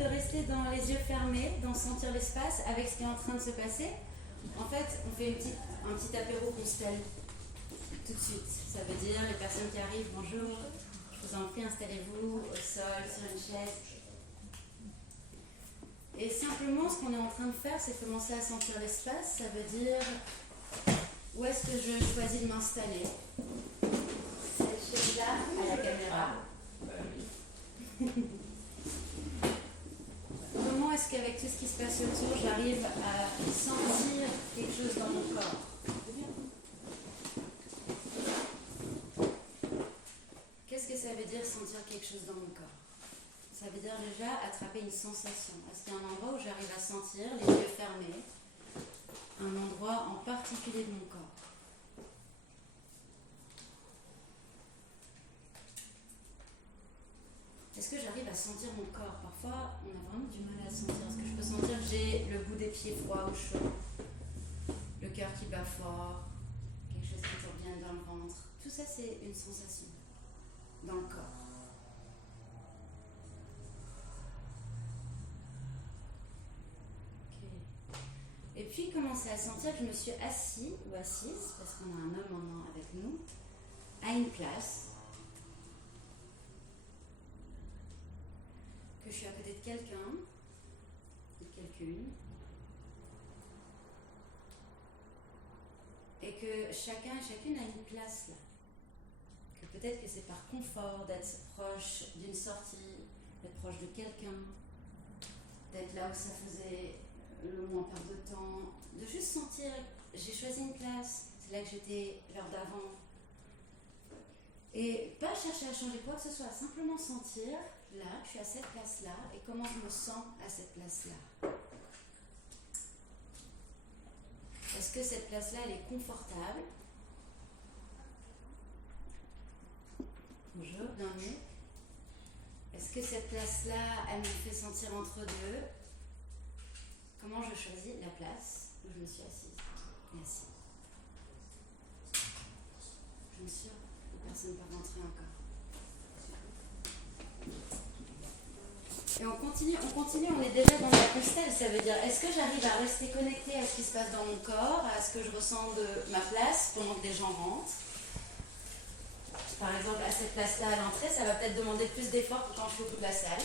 de rester dans les yeux fermés, d'en sentir l'espace avec ce qui est en train de se passer. En fait, on fait un petit apéro constelle tout de suite. Ça veut dire les personnes qui arrivent, bonjour, je vous en prie, installez-vous au sol, sur une chaise. Et simplement, ce qu'on est en train de faire, c'est commencer à sentir l'espace. Ça veut dire où est-ce que je choisis de m'installer. Cette chaise-là, à la caméra. Comment est-ce qu'avec tout ce qui se passe autour, j'arrive à sentir quelque chose dans mon corps? Qu'est-ce que ça veut dire sentir quelque chose dans mon corps? Ça veut dire déjà attraper une sensation. Est-ce qu'il y a un endroit où j'arrive à sentir, les yeux fermés, un endroit en particulier de mon corps? Est-ce que j'arrive à sentir mon corps? Parfois, on a vraiment du mal à sentir. Est-ce que je peux sentir que j'ai le bout des pieds froid ou chaud, le cœur qui bat fort, quelque chose qui tourbillonne dans le ventre? Tout ça, c'est une sensation dans le corps. Okay. Et puis, commencer à sentir que je me suis assis ou assise, parce qu'on a un homme maintenant avec nous, à une place. Que je suis à côté de quelqu'un, de quelqu'une, et que chacun et chacune a une place là. Que peut-être que c'est par confort d'être proche d'une sortie, d'être proche de quelqu'un, d'être là où ça faisait le moins perdre de temps, de juste sentir, j'ai choisi une place, c'est là que j'étais l'heure d'avant. Et pas chercher à changer quoi que ce soit, simplement sentir, là, je suis à cette place-là, et comment je me sens à cette place-là. Est-ce que cette place-là, elle est confortable? Bonjour, bienvenue. Est-ce que cette place-là, elle me fait sentir entre deux? Comment je choisis la place où je me suis assise et assise? Je me suis sûre que personne ne peut rentrer encore. Et on continue, on est déjà dans la constelle, ça veut dire, est-ce que j'arrive à rester connectée à ce qui se passe dans mon corps, à ce que je ressens de ma place pendant que des gens rentrent? Par exemple, à cette place-là à l'entrée, ça va peut-être demander plus d'efforts que quand je suis au bout de la salle.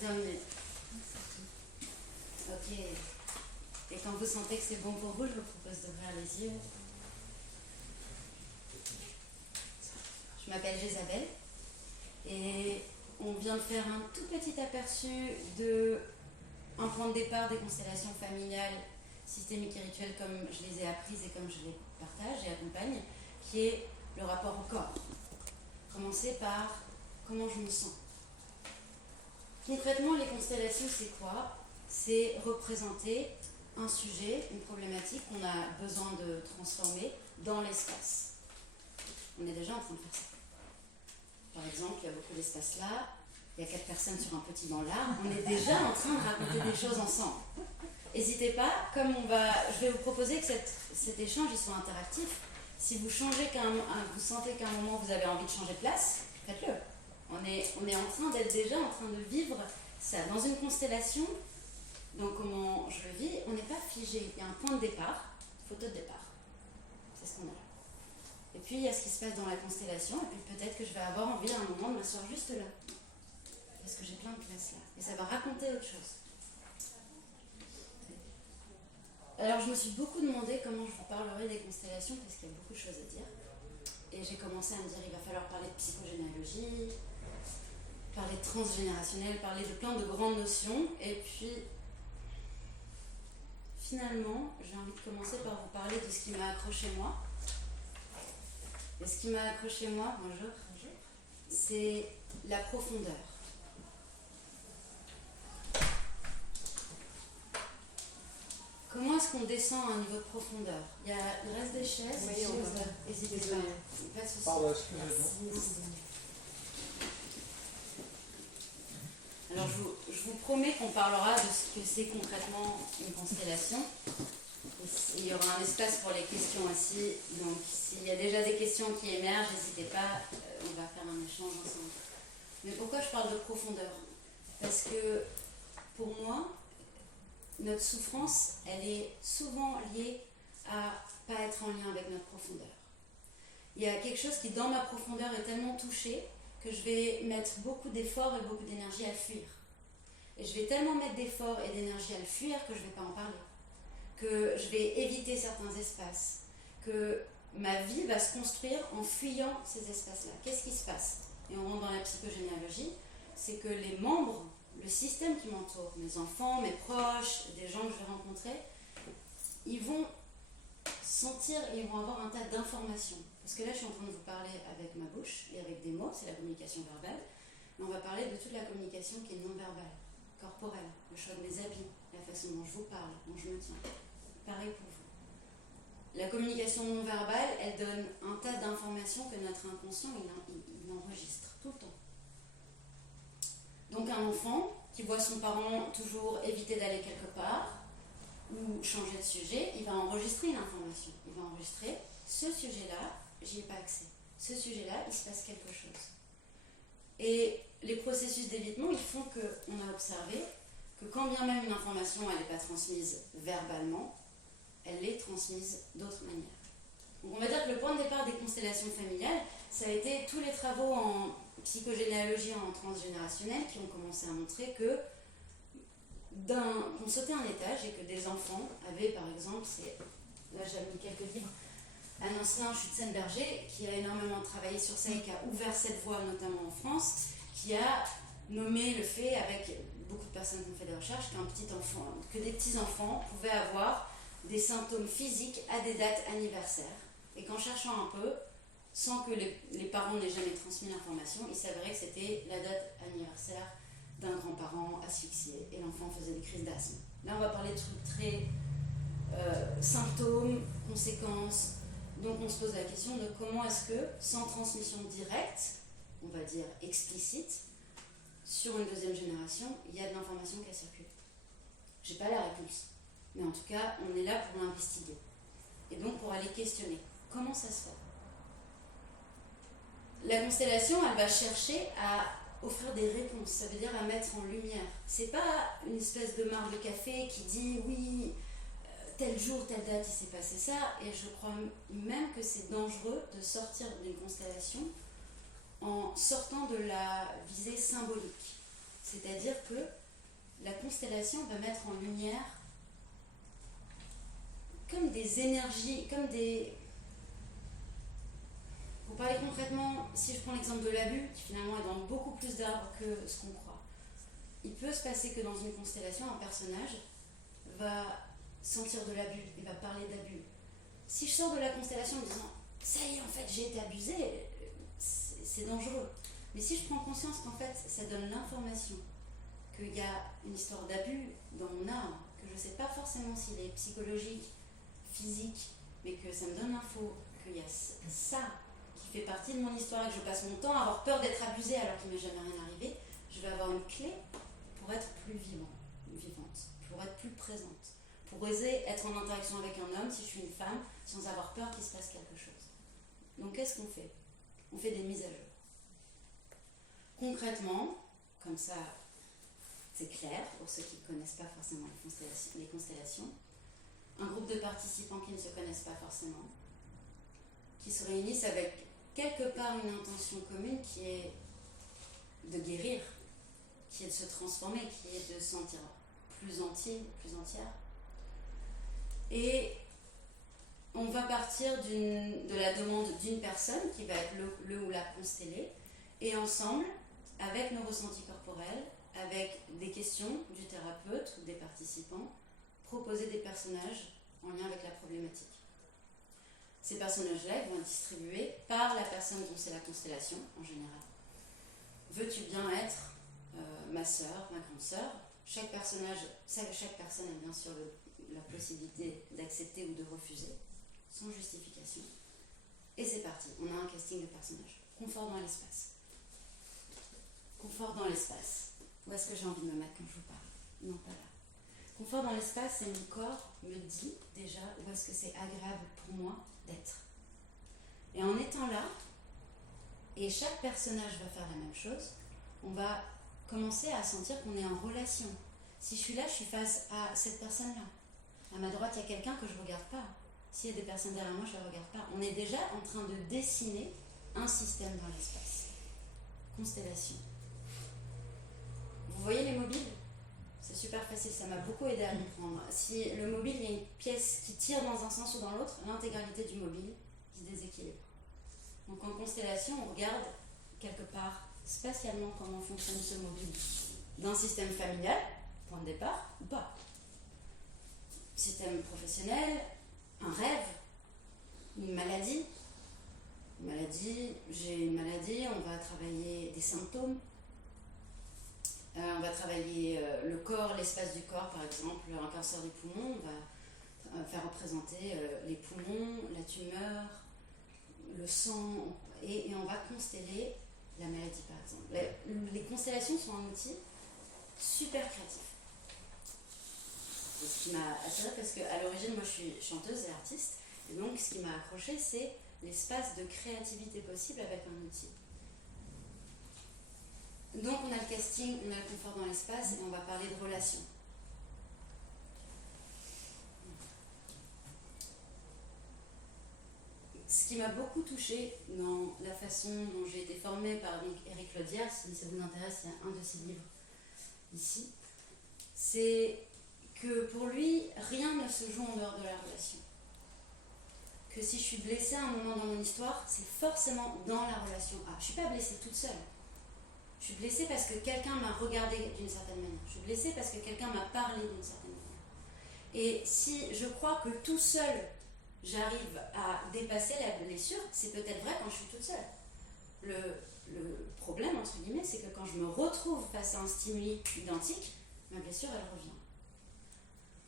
Bienvenue. Ok. Et quand vous sentez que c'est bon pour vous, je vous propose d'ouvrir les yeux. Je m'appelle Jésabelle et on vient de faire un tout petit aperçu d'un point de départ des constellations familiales, systémiques et rituelles comme je les ai apprises et comme je les partage et accompagne, qui est le rapport au corps. Commencer par comment je me sens. Concrètement, les constellations, c'est quoi? C'est représenter un sujet, une problématique qu'on a besoin de transformer dans l'espace. On est déjà en train de faire ça. Par exemple, il y a beaucoup d'espace là, il y a 4 personnes sur un petit banc là, on est déjà en train de raconter des choses ensemble. N'hésitez pas, je vais vous proposer que cet échange il soit interactif. Si vous sentez qu'à un moment vous avez envie de changer de place, faites-le. On est en train d'être déjà en train de vivre ça. Dans une constellation, donc comment je le vis, on n'est pas figé. Il y a un point de départ, photo de départ. C'est ce qu'on a. Et puis il y a ce qui se passe dans la constellation, et puis peut-être que je vais avoir envie à un moment de m'asseoir juste là. Parce que j'ai plein de place là. Et ça va raconter autre chose. Alors je me suis beaucoup demandé comment je vous parlerai des constellations, parce qu'il y a beaucoup de choses à dire. Et j'ai commencé à me dire, il va falloir parler de psychogénéalogie, parler de transgénérationnel, parler de plein de grandes notions. Et puis, finalement, j'ai envie de commencer par vous parler de ce qui m'a accroché moi. Et ce qui m'a accroché moi, bonjour, c'est la profondeur. Comment est-ce qu'on descend à un niveau de profondeur? Il reste des chaises. Oui, on va. N'hésitez pas. Pas de soucis. Pardon, excusez-moi. Alors, je vous promets qu'on parlera de ce que c'est concrètement une constellation. Il y aura un espace pour les questions aussi. Donc, s'il y a déjà des questions qui émergent, n'hésitez pas. On va faire un échange ensemble. Mais pourquoi je parle de profondeur? Parce que pour moi, notre souffrance, elle est souvent liée à pas être en lien avec notre profondeur. Il y a quelque chose qui, dans ma profondeur, est tellement touché que je vais mettre beaucoup d'efforts et beaucoup d'énergie à le fuir. Et je vais tellement mettre d'efforts et d'énergie à le fuir que je ne vais pas en parler. Que je vais éviter certains espaces. Que ma vie va se construire en fuyant ces espaces-là. Qu'est-ce qui se passe? Et on rentre dans la psychogénéalogie. C'est que les membres, le système qui m'entoure, mes enfants, mes proches, des gens que je vais rencontrer, ils vont sentir et ils vont avoir un tas d'informations. Parce que là, je suis en train de vous parler avec ma bouche et avec des mots, c'est la communication verbale. Mais on va parler de toute la communication qui est non-verbale, corporelle, le choix de mes habits, la façon dont je vous parle, dont je me tiens. Pareil pour vous. La communication non-verbale, elle donne un tas d'informations que notre inconscient, il enregistre tout le temps. Donc un enfant qui voit son parent toujours éviter d'aller quelque part ou changer de sujet, il va enregistrer une information. Il va enregistrer ce sujet-là, j'y ai pas accès. Ce sujet-là, il se passe quelque chose. Et les processus d'évitement, ils font qu'on a observé que quand bien même une information elle n'est pas transmise verbalement, elle est transmise d'autres manières. Donc on va dire que le point de départ des constellations familiales, ça a été tous les travaux en psychogénéalogie en transgénérationnel qui ont commencé à montrer que qu'on sautait un étage et que des enfants avaient par exemple, là j'ai mis quelques livres, Anne Ancelin, Schutzenberger, qui a énormément travaillé sur ça et qui a ouvert cette voie notamment en France, qui a nommé le fait, avec beaucoup de personnes qui ont fait des recherches, que des petits-enfants pouvaient avoir des symptômes physiques à des dates anniversaires. Et qu'en cherchant un peu, sans que les parents n'aient jamais transmis l'information, il s'avérait que c'était la date anniversaire d'un grand-parent asphyxié et l'enfant faisait des crises d'asthme. Là, on va parler de trucs très symptômes, conséquences. Donc, on se pose la question de comment est-ce que, sans transmission directe, on va dire explicite, sur une deuxième génération, il y a de l'information qui circule. Je n'ai pas la réponse, mais en tout cas, on est là pour l'investiguer. Et donc, pour aller questionner. Comment ça se fait? La constellation, elle va chercher à offrir des réponses, ça veut dire à mettre en lumière. C'est pas une espèce de marque de café qui dit oui, tel jour, telle date, il s'est passé ça, et je crois même que c'est dangereux de sortir d'une constellation en sortant de la visée symbolique. C'est-à-dire que la constellation va mettre en lumière comme des énergies, comme des... Pour parler concrètement, si je prends l'exemple de l'abus, qui finalement est dans beaucoup plus d'arbres que ce qu'on croit, il peut se passer que dans une constellation, un personnage va sentir de l'abus, il va parler d'abus. Si je sors de la constellation en disant « ça y est, en fait, j'ai été abusé », c'est dangereux. Mais si je prends conscience qu'en fait, ça donne l'information qu'il y a une histoire d'abus dans mon âme, que je ne sais pas forcément s'il est psychologique, physique, mais que ça me donne l'info qu'il y a ça qui fait partie de mon histoire et que je passe mon temps à avoir peur d'être abusée alors qu'il ne m'est jamais rien arrivé, je vais avoir une clé pour être plus vivante, pour être plus présente, pour oser être en interaction avec un homme si je suis une femme sans avoir peur qu'il se passe quelque chose. Donc qu'est-ce qu'on fait? On fait des mises à jour. Concrètement, comme ça c'est clair pour ceux qui ne connaissent pas forcément les constellations, un groupe de participants qui ne se connaissent pas forcément, qui se réunissent avec quelque part une intention commune qui est de guérir, qui est de se transformer, qui est de se sentir plus entier, plus entière. Et on va partir de la demande d'une personne qui va être le ou la constellée, et ensemble, avec nos ressentis corporels, avec des questions du thérapeute ou des participants, proposer des personnages en lien avec la problématique. Ces personnages-là vont être distribués par la personne dont c'est la constellation, en général. Veux-tu bien être ma sœur, ma grande sœur? Chaque personne a bien sûr la possibilité d'accepter ou de refuser, sans justification. Et c'est parti, on a un casting de personnages. Confort dans l'espace. Confort dans l'espace. Où est-ce que j'ai envie de me mettre quand je vous parle? Non, pas là. Confort dans l'espace, et mon corps me dit déjà où est-ce que c'est agréable pour moi d'être. Et en étant là, et chaque personnage va faire la même chose, on va commencer à sentir qu'on est en relation. Si je suis là, je suis face à cette personne-là. À ma droite, il y a quelqu'un que je ne regarde pas. S'il y a des personnes derrière moi, je ne les regarde pas. On est déjà en train de dessiner un système dans l'espace. Constellation. Vous voyez les mobiles? C'est super facile, ça m'a beaucoup aidé à comprendre. Si le mobile, il y a une pièce qui tire dans un sens ou dans l'autre, l'intégralité du mobile se déséquilibre. Donc en constellation, on regarde quelque part spatialement comment fonctionne ce mobile d'un système familial, point de départ, ou pas. Système professionnel, un rêve, une maladie. J'ai une maladie, on va travailler des symptômes. On va travailler le corps, l'espace du corps, par exemple, un cancer du poumon, on va faire représenter les poumons, la tumeur, le sang, et on va consteller la maladie, par exemple. Les constellations sont un outil super créatif. Et ce qui m'a attirée, parce qu'à l'origine, moi je suis chanteuse et artiste, et donc ce qui m'a accrochée, c'est l'espace de créativité possible avec un outil. Donc on a le casting, on a le confort dans l'espace et on va parler de relations. Ce qui m'a beaucoup touchée dans la façon dont j'ai été formée par Éric Lodière, si ça vous intéresse, il y a un de ses livres ici, c'est que pour lui, rien ne se joue en dehors de la relation. Que si je suis blessée à un moment dans mon histoire, c'est forcément dans la relation A. Je ne suis pas blessée toute seule. Je suis blessée parce que quelqu'un m'a regardée d'une certaine manière. Je suis blessée parce que quelqu'un m'a parlé d'une certaine manière. Et si je crois que tout seul, j'arrive à dépasser la blessure, c'est peut-être vrai quand je suis toute seule. Le problème, entre guillemets, c'est que quand je me retrouve face à un stimuli identique, ma blessure, elle revient.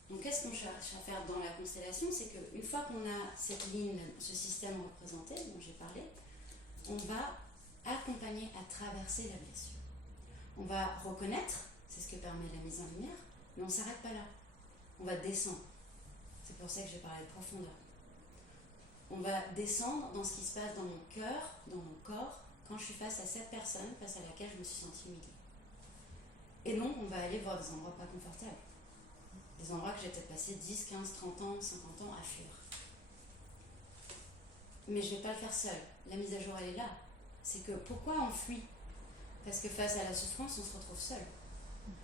Donc qu'est-ce qu'on cherche à faire dans la constellation? C'est qu'une fois qu'on a cette ligne, ce système représenté dont j'ai parlé, on va accompagner à traverser la blessure. On va reconnaître, c'est ce que permet la mise en lumière, mais on ne s'arrête pas là. On va descendre. C'est pour ça que j'ai parlé de profondeur. On va descendre dans ce qui se passe dans mon cœur, dans mon corps, quand je suis face à cette personne, face à laquelle je me suis sentie humiliée. Et donc, on va aller voir des endroits pas confortables. Des endroits que j'ai peut-être passé 10, 15, 30 ans, 50 ans à fuir. Mais je ne vais pas le faire seule. La mise à jour, elle est là. C'est que pourquoi on fuit? Parce que face à la souffrance, on se retrouve seul.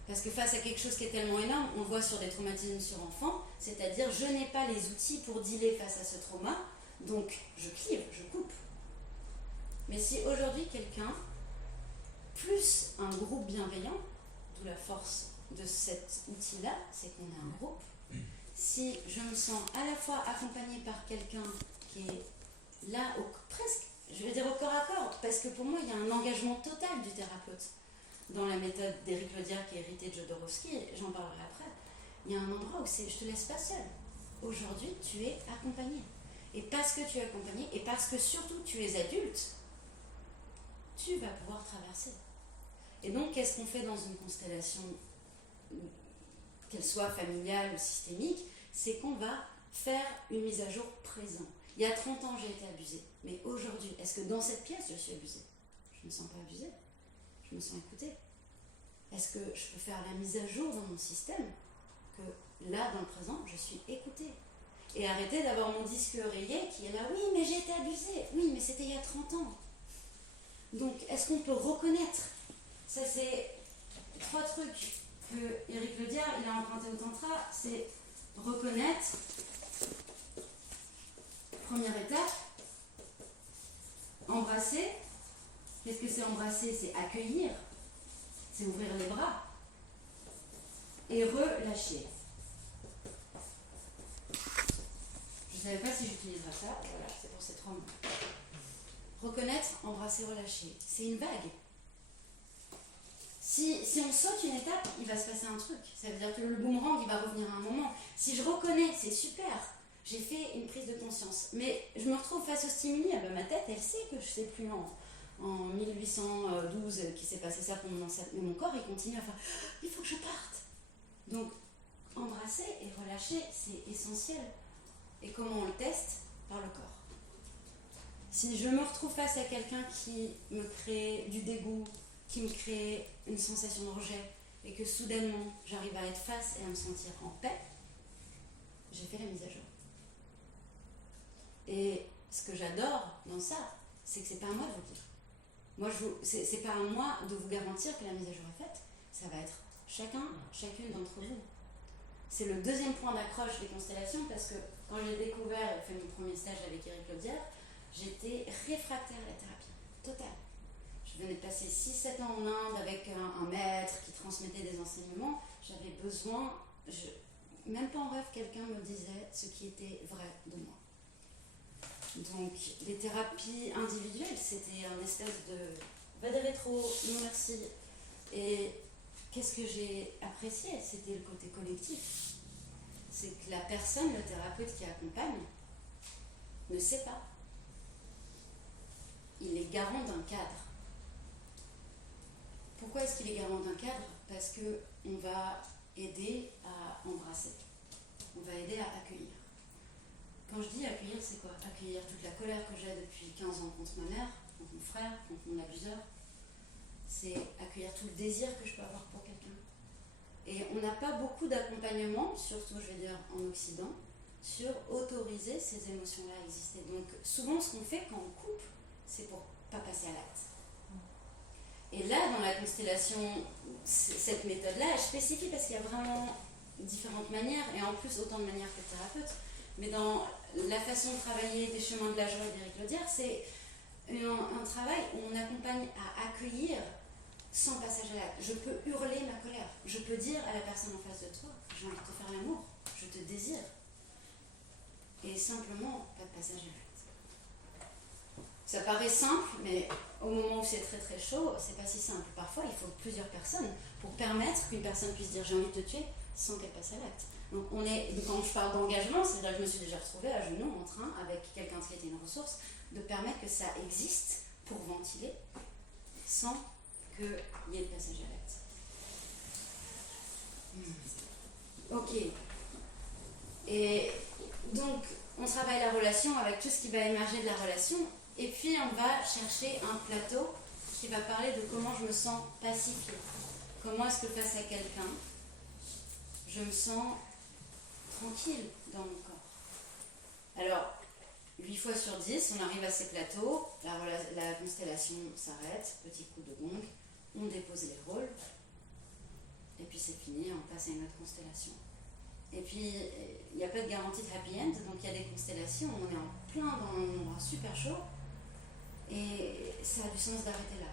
Parce que face à quelque chose qui est tellement énorme, on le voit sur des traumatismes sur enfants, c'est-à-dire je n'ai pas les outils pour dealer face à ce trauma, donc je clive, je coupe. Mais si aujourd'hui quelqu'un, plus un groupe bienveillant, d'où la force de cet outil-là, c'est qu'on est un groupe, si je me sens à la fois accompagnée par quelqu'un qui est là, presque, je vais dire au corps à corps, parce que pour moi, il y a un engagement total du thérapeute. Dans la méthode d'Éric Lodière, qui est héritée de Jodorowsky, j'en parlerai après, il y a un endroit où c'est je te laisse pas seule. Aujourd'hui, tu es accompagné. Et parce que tu es accompagné, et parce que surtout tu es adulte, tu vas pouvoir traverser. Et donc, qu'est-ce qu'on fait dans une constellation, qu'elle soit familiale ou systémique? C'est qu'on va faire une mise à jour présent. Il y a 30 ans, j'ai été abusée. Mais aujourd'hui, est-ce que dans cette pièce, je suis abusée? Je ne me sens pas abusée. Je me sens écoutée. Est-ce que je peux faire la mise à jour dans mon système que là, dans le présent, je suis écoutée? Et arrêter d'avoir mon disque oreiller qui est là, oui, mais j'ai été abusée. Oui, mais c'était il y a 30 ans. Donc, est-ce qu'on peut reconnaître? Ça, c'est 3 trucs que Éric Lodière, il a emprunté au Tantra. C'est reconnaître. Première étape. Embrasser. Qu'est-ce que c'est embrasser? C'est accueillir. C'est ouvrir les bras. Et relâcher. Je ne savais pas si j'utiliserais ça. Voilà, c'est pour ces 3 mots. Reconnaître, embrasser, relâcher. C'est une vague. Si on saute une étape, il va se passer un truc. Ça veut dire que le boomerang, il va revenir à un moment. Si je reconnais, c'est super. J'ai fait une prise de conscience. Mais je me retrouve face au stimuli. Ah ben, ma tête, elle sait que je ne sais plus en 1812 qu'il s'est passé ça pour mon ancêtre. Mais mon corps, il continue à faire « il faut que je parte ». Donc, embrasser et relâcher, c'est essentiel. Et comment on le teste? Par le corps. Si je me retrouve face à quelqu'un qui me crée du dégoût, qui me crée une sensation de rejet et que soudainement j'arrive à être face et à me sentir en paix, j'ai fait la mise à jour. Et ce que j'adore dans ça, c'est que c'est pas à moi de vous le dire. Moi, c'est pas à moi de vous garantir que la mise à jour est faite. Ça va être chacune d'entre vous. C'est le deuxième point d'accroche des constellations, parce que quand j'ai découvert et fait mon premier stage avec Eric Lodière, j'étais réfractaire à la thérapie, totale. Je venais de passer 6-7 ans en Inde avec un maître qui transmettait des enseignements. J'avais besoin, même pas en rêve, quelqu'un me disait ce qui était vrai de moi. Donc, les thérapies individuelles, c'était un espèce de va de rétro, non merci. Et qu'est-ce que j'ai apprécié? C'était le côté collectif. C'est que la personne, le thérapeute qui accompagne, ne sait pas. Il est garant d'un cadre. Pourquoi est-ce qu'il est garant d'un cadre? Parce qu'on va aider à embrasser. On va aider à accueillir. Quand je dis accueillir, c'est quoi? Accueillir toute la colère que j'ai depuis 15 ans contre ma mère, contre mon frère, contre mon abuseur. C'est accueillir tout le désir que je peux avoir pour quelqu'un. Et on n'a pas beaucoup d'accompagnement, surtout je vais dire en Occident, sur autoriser ces émotions-là à exister. Donc souvent ce qu'on fait quand on coupe, c'est pour pas passer à l'acte. Et là, dans la constellation, cette méthode-là, elle spécifie parce qu'il y a vraiment différentes manières, et en plus autant de manières que le thérapeute. Mais dans la façon de travailler des chemins de la joie d'Eric Lodière, c'est un travail où on accompagne à accueillir sans passage à l'acte. Je peux hurler ma colère. Je peux dire à la personne en face de toi, j'ai envie de te faire l'amour, je te désire. Et simplement, pas de passage à l'acte. Ça paraît simple, mais au moment où c'est très très chaud, c'est pas si simple. Parfois, il faut plusieurs personnes pour permettre qu'une personne puisse dire j'ai envie de te tuer sans qu'elle passe à l'acte. Donc quand je parle d'engagement, c'est-à-dire que je me suis déjà retrouvée à genoux en train, avec quelqu'un qui était une ressource, de permettre que ça existe pour ventiler sans qu'il y ait le passage à l'acte. Ok. Et donc, on travaille la relation avec tout ce qui va émerger de la relation, et puis on va chercher un plateau qui va parler de comment je me sens pacifiée. Comment est-ce que face à quelqu'un, je me sens tranquille dans mon corps. Alors, 8 fois sur 10, on arrive à ces plateaux, la constellation s'arrête, petit coup de gong, on dépose les rôles, et puis c'est fini, on passe à une autre constellation. Et puis, il n'y a pas de garantie de happy end, donc il y a des constellations où on est en plein dans un endroit super chaud, et ça a du sens d'arrêter là.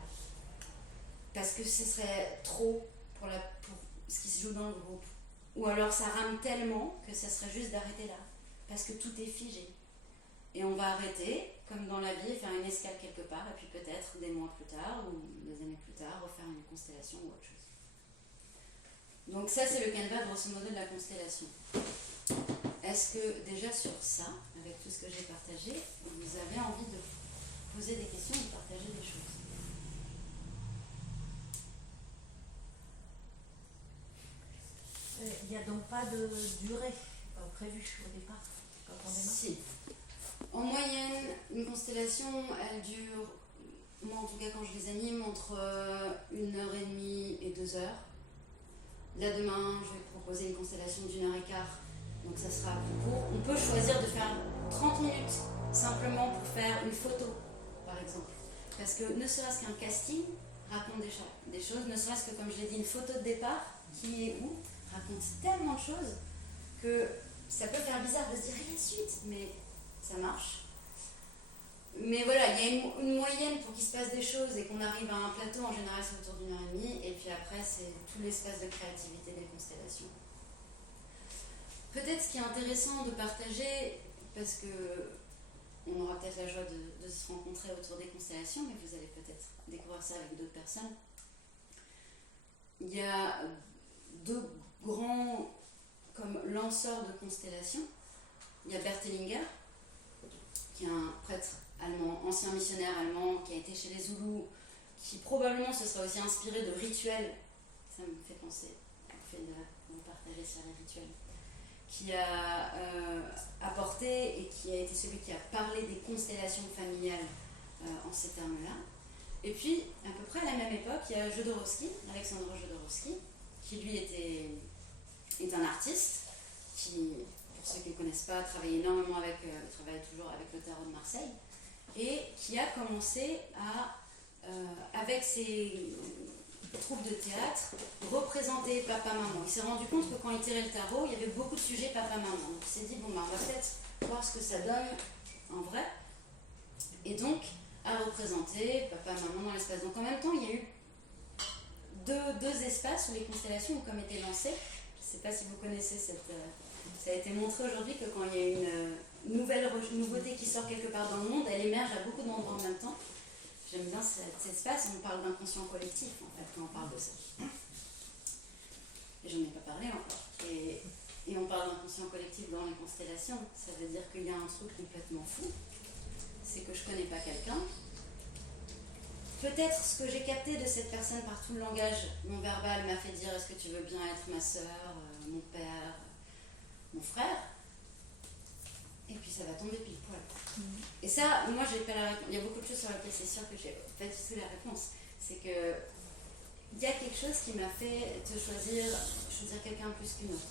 Parce que ce serait trop pour ce qui se joue dans le groupe. Ou alors ça rame tellement que ça serait juste d'arrêter là. Parce que tout est figé. Et on va arrêter, comme dans la vie, et faire une escale quelque part, et puis peut-être des mois plus tard, ou des années plus tard, refaire une constellation ou autre chose. Donc ça, c'est le canevas grosso modo de la constellation. Est-ce que déjà sur ça, avec tout ce que j'ai partagé, vous avez envie de poser des questions, de partager des choses? Il n'y a donc pas de durée prévue au départ quand on démarre? Si. En moyenne, une constellation, elle dure, moi en tout cas quand je les anime, entre 1h30 et 2 heures. Là demain, je vais proposer une constellation d'1h15, donc ça sera plus court. On peut choisir de faire 30 minutes simplement pour faire une photo, par exemple. Parce que ne serait-ce qu'un casting raconte des choses, ne serait-ce que, comme je l'ai dit, une photo de départ, qui est où, raconte tellement de choses que ça peut faire bizarre de se dire rien de suite, mais ça marche. Mais voilà, il y a une moyenne pour qu'il se passe des choses et qu'on arrive à un plateau, en général c'est autour d'1h30, et puis après c'est tout l'espace de créativité des constellations. Peut-être ce qui est intéressant de partager, parce que on aura peut-être la joie de se rencontrer autour des constellations, mais vous allez peut-être découvrir ça avec d'autres personnes. Il y a deux grands comme lanceurs de constellations. Il y a Bert Hellinger, qui est un prêtre allemand, ancien missionnaire allemand, qui a été chez les Zoulous, qui probablement se serait aussi inspiré de rituels. Ça me fait penser au fait de partager sur les rituels. Qui a apporté et qui a été celui qui a parlé des constellations familiales en ces termes-là. Et puis, à peu près à la même époque, il y a Jodorowsky, Alexandre Jodorowsky, qui lui est un artiste, qui, pour ceux qui ne connaissent pas, travaille énormément travaille toujours avec le tarot de Marseille, et qui a commencé à, avec ses troupes de théâtre, représenter papa-maman. Il s'est rendu compte que quand il tirait le tarot, il y avait beaucoup de sujets papa-maman. Donc il s'est dit, bon, on va peut-être voir ce que ça donne en vrai. Et donc, à représenter papa-maman dans l'espace. Donc en même temps, il y a eu deux espaces où les constellations ont comme été lancées. Je ne sais pas si vous connaissez ça a été montré aujourd'hui que quand il y a une nouveauté qui sort quelque part dans le monde, elle émerge à beaucoup d'endroits en même temps. J'aime bien cet espace, on parle d'inconscient collectif en fait quand on parle de ça. Et j'en ai pas parlé encore. Et on parle d'inconscient collectif dans les constellations. Ça veut dire qu'il y a un truc complètement fou. C'est que je connais pas quelqu'un. Peut-être ce que j'ai capté de cette personne par tout le langage non verbal m'a fait dire est-ce que tu veux bien être ma soeur, mon père, mon frère. Et puis ça va tomber pile poil. Et ça, moi j'ai pas la réponse. Il y a beaucoup de choses sur lesquelles c'est sûr que j'ai pas du tout la réponse. C'est que il y a quelque chose qui m'a fait te choisir quelqu'un plus qu'une autre.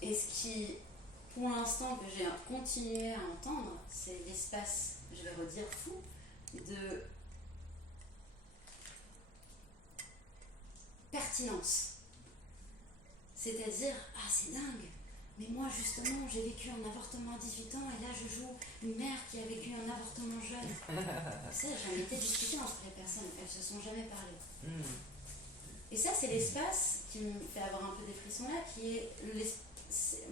Et ce qui, pour l'instant, que j'ai continué à entendre, c'est l'espace, je vais redire fou, de pertinence. C'est-à-dire, ah c'est dingue, mais moi justement j'ai vécu un avortement à 18 ans et là je joue une mère qui a vécu un avortement jeune. Tu sais, j'en ai été discuté entre les personnes, elles se sont jamais parlé. Et ça c'est l'espace qui me fait avoir un peu des frissons là, qui est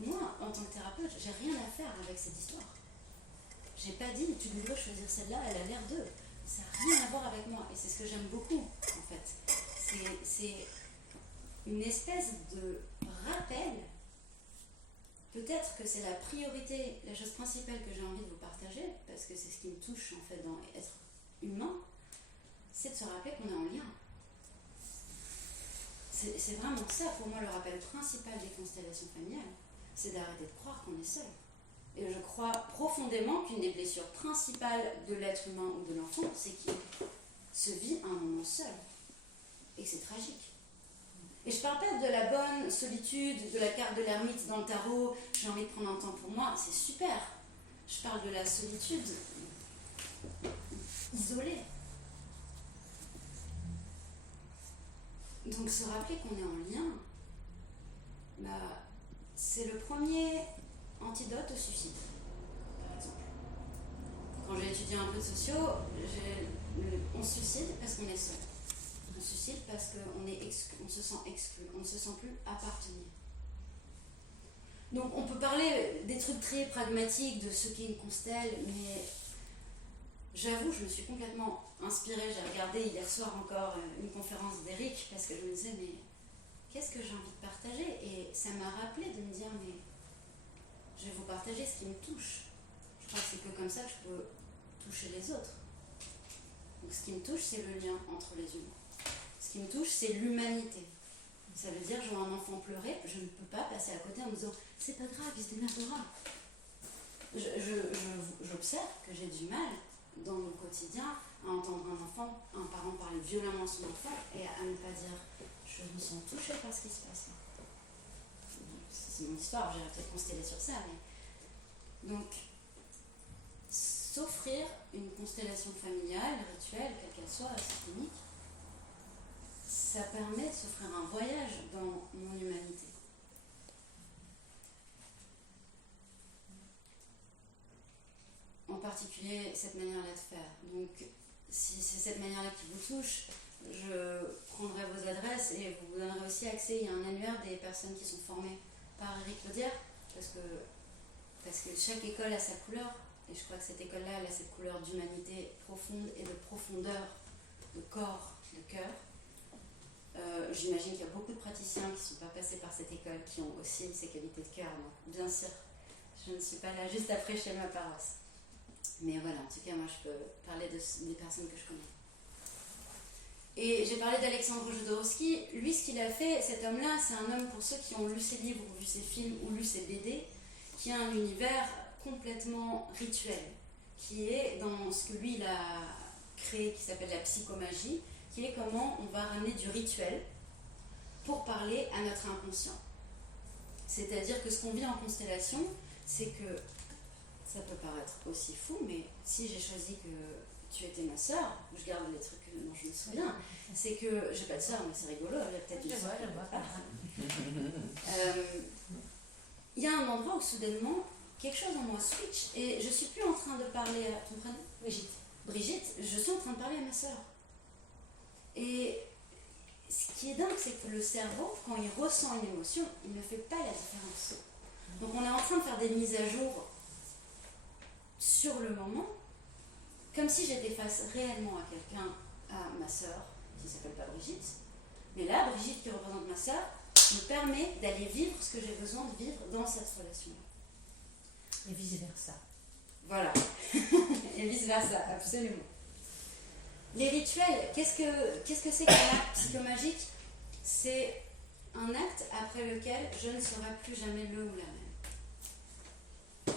moi en tant que thérapeute, j'ai rien à faire avec cette histoire. J'ai pas dit tu devrais choisir celle-là, elle a l'air d'eux. Ça n'a rien à voir avec moi et c'est ce que j'aime beaucoup en fait. C'est une espèce de rappel. Peut-être que c'est la priorité, la chose principale que j'ai envie de vous partager, parce que c'est ce qui me touche en fait dans être humain, c'est de se rappeler qu'on est en lien. C'est vraiment ça pour moi le rappel principal des constellations familiales, c'est d'arrêter de croire qu'on est seul. Et je crois profondément qu'une des blessures principales de l'être humain ou de l'enfant, c'est qu'il se vit un moment seul. Et que c'est tragique. Et je ne parle pas de la bonne solitude, de la carte de l'ermite dans le tarot, j'ai envie de prendre un temps pour moi, c'est super. Je parle de la solitude isolée. Donc se rappeler qu'on est en lien, bah, c'est le premier antidote au suicide, par exemple. Quand j'ai étudié un peu de sociaux, on se suicide parce qu'on est seul. On se suicide parce qu'on se sent exclu, on ne se sent plus appartenir. Donc on peut parler des trucs très pragmatiques de ce qu'est une constelle, mais j'avoue, je me suis complètement inspirée. J'ai regardé hier soir encore une conférence d'Eric parce que je me disais, mais qu'est-ce que j'ai envie de partager? Et ça m'a rappelé de me dire, mais je vais vous partager ce qui me touche. Je crois que c'est que comme ça que je peux toucher les autres. Donc ce qui me touche, c'est le lien entre les humains. Ce qui me touche, c'est l'humanité. Ça veut dire, je vois un enfant pleurer, je ne peux pas passer à côté en me disant « c'est pas grave, il se démerdera ». J'observe que j'ai du mal, dans mon quotidien, à entendre un parent parler violemment à son enfant et à ne pas dire « je me sens touchée par ce qui se passe là ». C'est mon histoire, j'irai peut-être consteller sur ça, mais... Donc, s'offrir une constellation familiale, rituelle, quelle qu'elle soit, assez unique, ça permet de s'offrir un voyage dans mon humanité. En particulier, cette manière-là de faire. Donc, si c'est cette manière-là qui vous touche, je prendrai vos adresses et vous donnerai aussi accès. Il y a un annuaire des personnes qui sont formées par Eric Laudière, parce que chaque école a sa couleur, et je crois que cette école-là, elle a cette couleur d'humanité profonde et de profondeur, de corps, de cœur. J'imagine qu'il y a beaucoup de praticiens qui ne sont pas passés par cette école, qui ont aussi ces qualités de cœur. Donc, bien sûr, je ne suis pas là juste après chez ma paroisse. Mais voilà, en tout cas, moi, je peux parler des personnes que je connais. Et j'ai parlé d'Alexandre Jodorowsky. Lui, ce qu'il a fait, cet homme-là, c'est un homme, pour ceux qui ont lu ses livres, ou vu ses films, ou lu ses BD, qui a un univers complètement rituel, qui est dans ce que lui, il a créé qui s'appelle la psychomagie, qui est comment on va ramener du rituel pour parler à notre inconscient. C'est-à-dire que ce qu'on vit en constellation, c'est que, ça peut paraître aussi fou, mais si j'ai choisi que tu étais ma sœur, je garde les trucs dont je me souviens, c'est que, j'ai pas de sœur, mais c'est rigolo, il y a peut-être une sœur. Il y a un endroit où soudainement, quelque chose en moi switch, et je suis plus en train de parler à ton prénom, Brigitte, je suis en train de parler à ma sœur. Et ce qui est dingue, c'est que le cerveau, quand il ressent une émotion, il ne fait pas la différence. Donc on est en train de faire des mises à jour sur le moment, comme si j'étais face réellement à quelqu'un, à ma sœur, qui ne s'appelle pas Brigitte. Mais là, Brigitte, qui représente ma sœur, me permet d'aller vivre ce que j'ai besoin de vivre dans cette relation-là. Et vice-versa. Voilà. Et vice-versa, absolument. Les rituels, qu'est-ce que c'est qu'un acte psychomagique? C'est un acte après lequel je ne serai plus jamais le ou la même.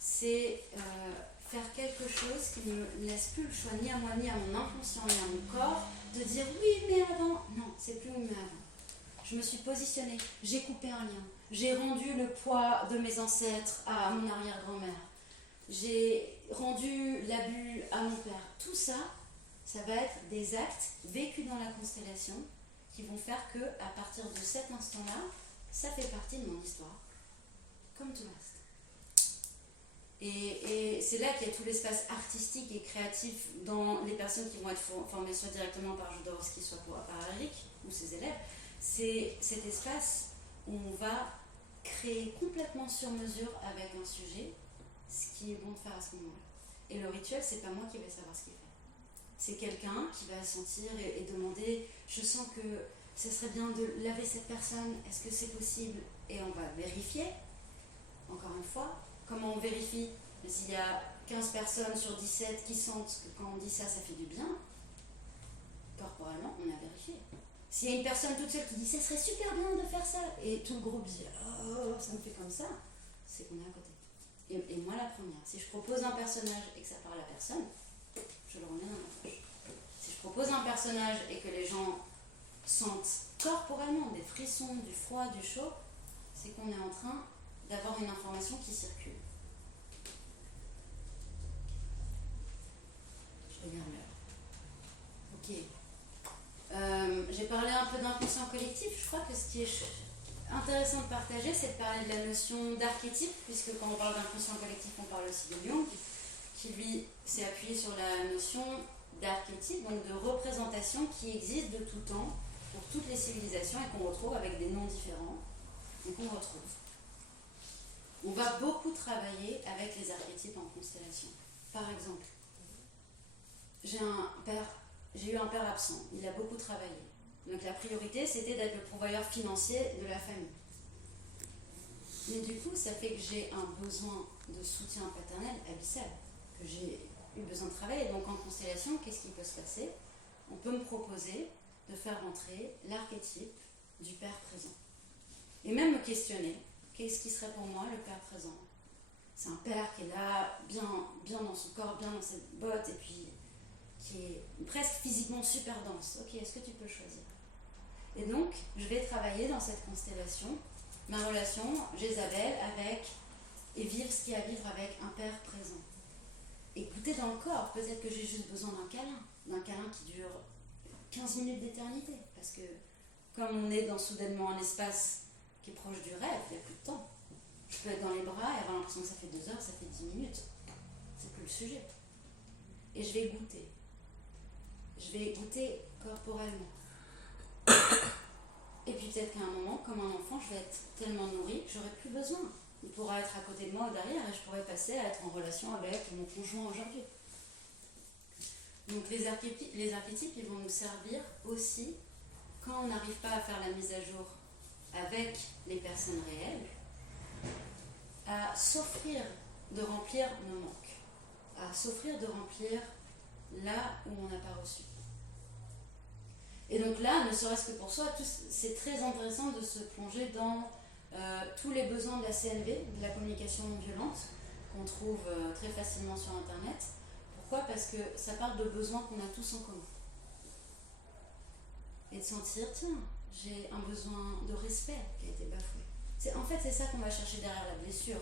C'est faire quelque chose qui ne me laisse plus le choix ni à moi, ni à mon inconscient, ni à mon corps, de dire oui, mais avant. Non, c'est plus oui, mais avant. Je me suis positionnée, j'ai coupé un lien, j'ai rendu le poids de mes ancêtres à mon arrière-grand-mère, j'ai rendu l'abus à mon père. Tout ça, ça va être des actes vécus dans la constellation qui vont faire que, à partir de cet instant-là, ça fait partie de mon histoire, comme tout le reste. Et c'est là qu'il y a tout l'espace artistique et créatif dans les personnes qui vont être formées soit directement par Jodorowsky, soit par Eric ou ses élèves. C'est cet espace où on va créer complètement sur mesure avec un sujet ce qui est bon de faire à ce moment-là. Et le rituel, c'est pas moi qui vais savoir ce qu'il fait. C'est quelqu'un qui va sentir et demander, je sens que ce serait bien de laver cette personne, est-ce que c'est possible? Et on va vérifier, encore une fois. Comment on vérifie? S'il y a 15 personnes sur 17 qui sentent que quand on dit ça, ça fait du bien, corporellement, on a vérifié. S'il y a une personne toute seule qui dit ça serait super bien de faire ça, et tout le groupe dit oh, ça me fait comme ça, c'est qu'on est à côté. Et moi la première, si je propose un personnage et que ça parle à personne, je le remets dans ma poche. Si je propose un personnage et que les gens sentent corporellement des frissons, du froid, du chaud, c'est qu'on est en train d'avoir une information qui circule. Je regarde l'heure. Ok. J'ai parlé un peu d'inconscient collectif. Je crois que ce qui est intéressant de partager, c'est de parler de la notion d'archétype, puisque quand on parle d'inconscient collectif, on parle aussi de Jung, qui lui s'est appuyé sur la notion d'archétype, donc de représentation qui existe de tout temps pour toutes les civilisations et qu'on retrouve avec des noms différents, et qu'on retrouve. On va beaucoup travailler avec les archétypes en constellation. Par exemple, j'ai eu un père absent, il a beaucoup travaillé. Donc la priorité, c'était d'être le pourvoyeur financier de la famille. Mais du coup, ça fait que j'ai un besoin de soutien paternel abyssal, que j'ai eu besoin de travailler. Donc en constellation, qu'est-ce qui peut se passer? On peut me proposer de faire rentrer l'archétype du père présent. Et même me questionner, qu'est-ce qui serait pour moi le père présent? C'est un père qui est là, bien dans son corps, bien dans ses bottes, et puis qui est presque physiquement super dense. Ok, est-ce que tu peux choisir? Et donc, je vais travailler dans cette constellation, ma relation, Jézabel, avec, et vivre ce qu'il y a à vivre avec un père présent. Écouter dans le corps, peut-être que j'ai juste besoin d'un câlin qui dure 15 minutes d'éternité, parce que comme on est dans soudainement un espace qui est proche du rêve, il n'y a plus de temps. Je peux être dans les bras et avoir l'impression que ça fait 2 heures, ça fait 10 minutes. C'est plus le sujet. Et je vais goûter. Je vais goûter corporellement. Et puis peut-être qu'à un moment, comme un enfant, je vais être tellement nourrie que j'aurai plus besoin. Il pourra être à côté de moi ou derrière et je pourrai passer à être en relation avec mon conjoint aujourd'hui. Donc les archétypes, ils vont nous servir aussi quand on n'arrive pas à faire la mise à jour avec les personnes réelles, à s'offrir de remplir nos manques, à s'offrir de remplir là où on n'a pas reçu. Et donc là, ne serait-ce que pour soi, c'est très intéressant de se plonger dans tous les besoins de la CNV, de la communication non violente, qu'on trouve très facilement sur Internet, pour Pourquoi? Parce que ça parle de besoins qu'on a tous en commun. Et de sentir, tiens, j'ai un besoin de respect qui a été bafoué. En fait, c'est ça qu'on va chercher derrière la blessure.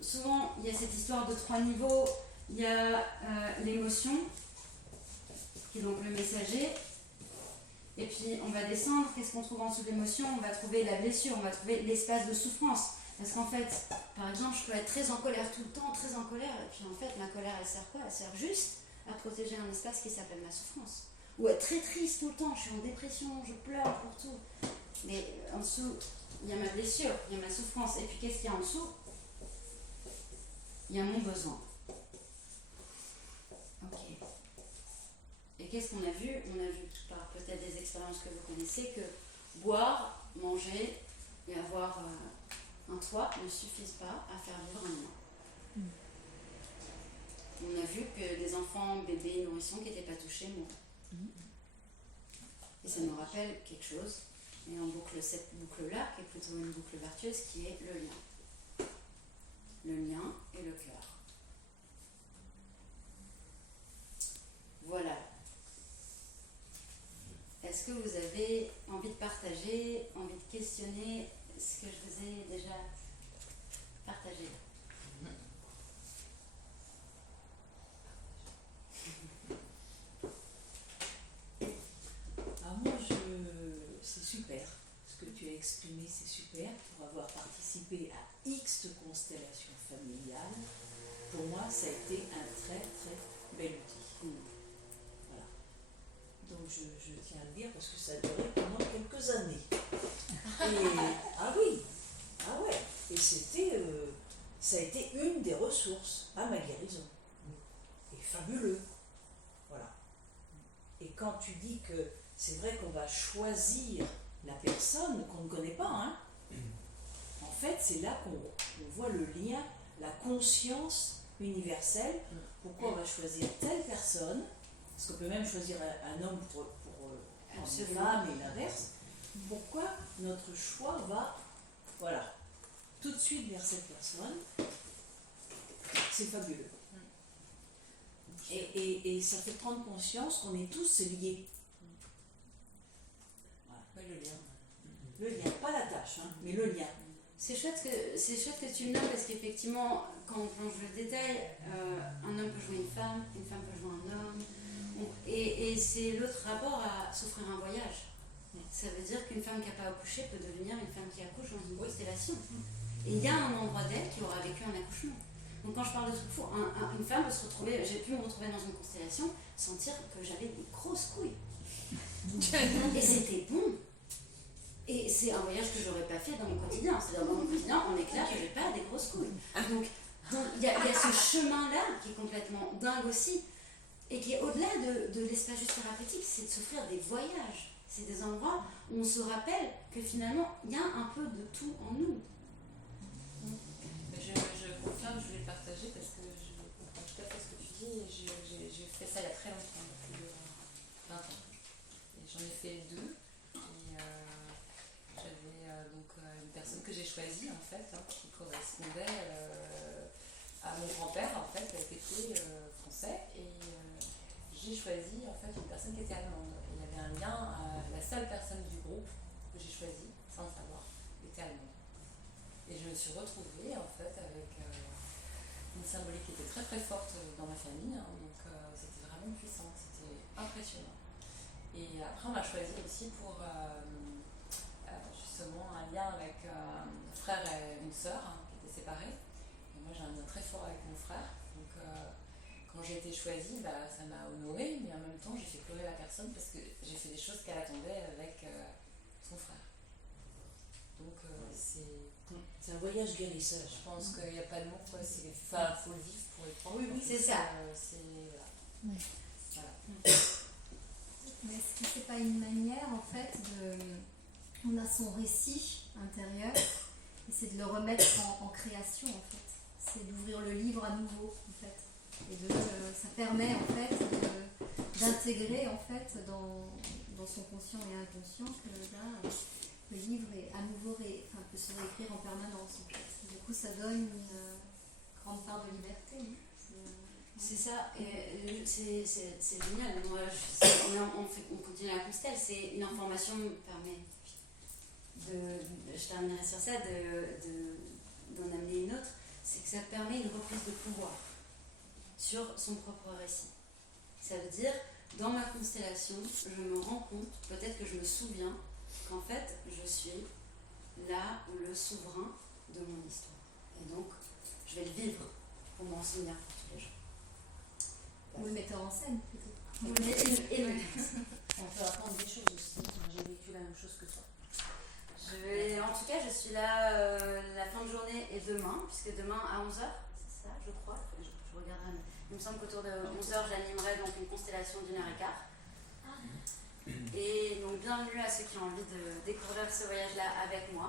Souvent, il y a cette histoire de 3 niveaux. Il y a l'émotion, qui est donc le messager. Et puis, on va descendre. Qu'est-ce qu'on trouve en dessous de l'émotion? On va trouver la blessure, on va trouver l'espace de souffrance. Parce qu'en fait, par exemple, je peux être très en colère tout le temps, très en colère. Et puis, en fait, ma colère, elle sert quoi? Elle sert juste à protéger un espace qui s'appelle ma souffrance. Ou être très triste tout le temps, je suis en dépression, je pleure pour tout. Mais en dessous, il y a ma blessure, il y a ma souffrance. Et puis qu'est-ce qu'il y a en dessous? Il y a mon besoin. Ok. Et qu'est-ce qu'on a vu? On a vu par peut-être des expériences que vous connaissez que boire, manger et avoir un toit ne suffisent pas à faire vivre un humain. On a vu que des enfants, bébés, nourrissons qui n'étaient pas touchés mourent. Et ça nous rappelle quelque chose, et on boucle cette boucle-là, qui est plutôt une boucle vertueuse, qui est le lien. Le lien et le cœur. Voilà. Est-ce que vous avez envie de partager, envie de questionner ce que je vous ai déjà partagé? Moi, c'est super. Ce que tu as exprimé, c'est super. Pour avoir participé à X constellations familiales, pour moi, ça a été un très, très bel outil. Voilà. Donc, je tiens à le dire parce que ça a duré pendant quelques années. Ah oui, ah ouais. Et ça a été une des ressources à ma guérison. Et fabuleux. Voilà. Et quand tu dis que c'est vrai qu'on va choisir la personne qu'on ne connaît pas, hein. En fait, c'est là qu'on voit le lien, la conscience universelle. Pourquoi on va choisir telle personne? Parce qu'on peut même choisir un homme pour une femme et l'inverse. Pourquoi notre choix va, voilà, tout de suite vers cette personne? C'est fabuleux. Et ça fait prendre conscience qu'on est tous liés. Voilà. Le lien. Le lien, pas la tâche, hein, mais le lien. C'est chouette que tu le nommes parce qu'effectivement, quand on plonge le détail, un homme peut jouer une femme peut jouer un homme. Et c'est l'autre rapport à s'offrir un voyage. Ça veut dire qu'une femme qui n'a pas accouché peut devenir une femme qui accouche dans une constellation. Et il y a un endroit d'elle qui aura vécu un accouchement. Donc quand je parle de trucs fous, une femme peut se retrouver, j'ai pu me retrouver dans une constellation, sentir que j'avais des grosses couilles. Et c'était bon. Et c'est un voyage que j'aurais pas fait dans mon quotidien. C'est-à-dire dans mon quotidien, on est clair que j'ai pas des grosses couilles. Donc il y a ce chemin-là qui est complètement dingue aussi, et qui est au-delà de l'espace juste thérapeutique, c'est de s'offrir des voyages. C'est des endroits où on se rappelle que finalement, il y a un peu de tout en nous. Je confirme, je voulais le partager parce que je comprends tout à fait ce que tu dis. Et j'ai fait ça il y a très longtemps, depuis 20 ans. Et j'en ai fait 2. Et j'avais donc une personne que j'ai choisie en fait, hein, qui correspondait à mon grand-père en fait, qui était français. Et j'ai choisi en fait une personne qui était allemande. Et il y avait un lien, la seule personne du groupe que j'ai choisie, sans le savoir, était allemande. Et je me suis retrouvée en fait avec une symbolique qui était très très forte dans ma famille, hein, donc c'était vraiment puissant, c'était impressionnant. Et après on m'a choisi aussi pour justement un lien avec un frère et une sœur, hein, qui étaient séparés. Et moi j'ai un lien très fort avec mon frère, donc quand j'ai été choisie, ça m'a honorée, mais en même temps j'ai fait pleurer la personne parce que j'ai fait des choses qu'elle attendait avec son frère. Donc c'est un voyage guérisseur. Je pense qu'il n'y a pas de mots, quoi. Enfin, faut le vivre pour y croire. Oui, c'est ça. Voilà. Oui. Voilà. Mais est-ce que c'est pas une manière en fait on a son récit intérieur et c'est de le remettre en création en fait. C'est d'ouvrir le livre à nouveau en fait. Et ça permet en fait d'intégrer en fait dans son conscient et inconscient que là, le livre est à nouveau peut se réécrire en permanence en fait. Et du coup ça donne une grande part de liberté. C'est ça, et c'est génial. Moi, on continue la constelle, c'est une information qui permet je terminerai sur ça, d'en amener une autre, c'est que ça permet une reprise de pouvoir sur son propre récit. Ça veut dire, dans ma constellation, je me rends compte, peut-être que je me souviens, qu'en fait, je suis là le souverain de mon histoire. Et donc, je vais le vivre pour m'en souvenir pour tous les jours. Ou le metteur en scène plutôt. On peut apprendre des choses aussi. Moi, j'ai vécu la même chose que toi. En tout cas, je suis là la fin de journée et demain, puisque demain à 11h, c'est ça, je crois. Je regarderai. Il me semble qu'autour de 11h, j'animerai donc une constellation d'1h15. Et donc, bienvenue à ceux qui ont envie de découvrir ce voyage-là avec moi.